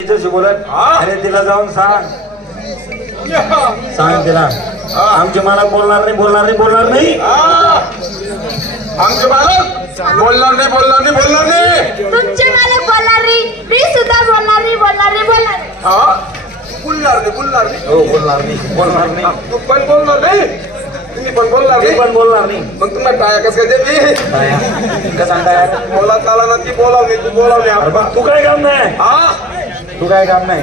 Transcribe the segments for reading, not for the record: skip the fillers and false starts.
तिच्याशी बोलत अरे तिला जाऊन सांग तिला आमचे मालक बोलणार नाही आमचे मालक बोलणार नाही तुमचे मालक बोलणार नाही मी सुद्धा बोलणार नाही हो बोलणार नाही तू पण बोलणार नाही तुम्ही पण बोलणार नाही मग तुम्हाला टाया कसं काय देते कसं काय बोला चाला ना ती बोलावली तू बोलावली तू काय काम नाही तू काय काम नाही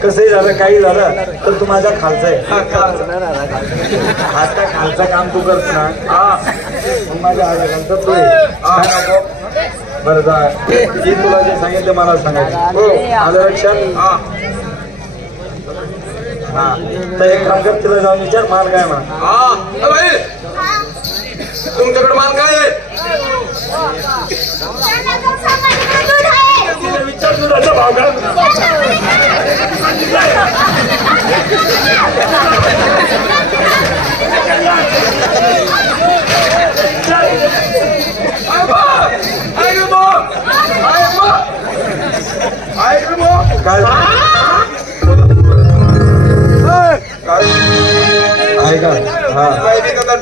कसंही झालं काही झालं तर तू माझ्या खालचा आहे हात खालचं काम तू करत ना मग माझ्या हाताखालचं तू बरं जा मी तुला जे सांगितलं मला सांगायचं आलं लक्षात हा तर एक काम कर तिला जाऊन विचार माल काय म्हणा तुमच्याकडे माल काय आहे विचार दुधाचा भाव काय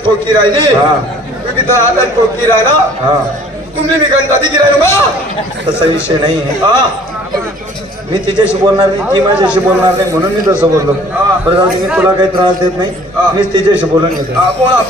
ठोकी राहिली तुम्ही तर आता ठोकी राहिला तुम्ही मी गणपती गिरायलो का तसा विषय नाही मी तिच्याशी बोलणार नाही ती माझ्याशी बोलणार नाही म्हणून मी तसं बोललो बरं जाऊ मी तुला काही त्रास देत नाही मीच तिच्याशी बोलून घेतो बोला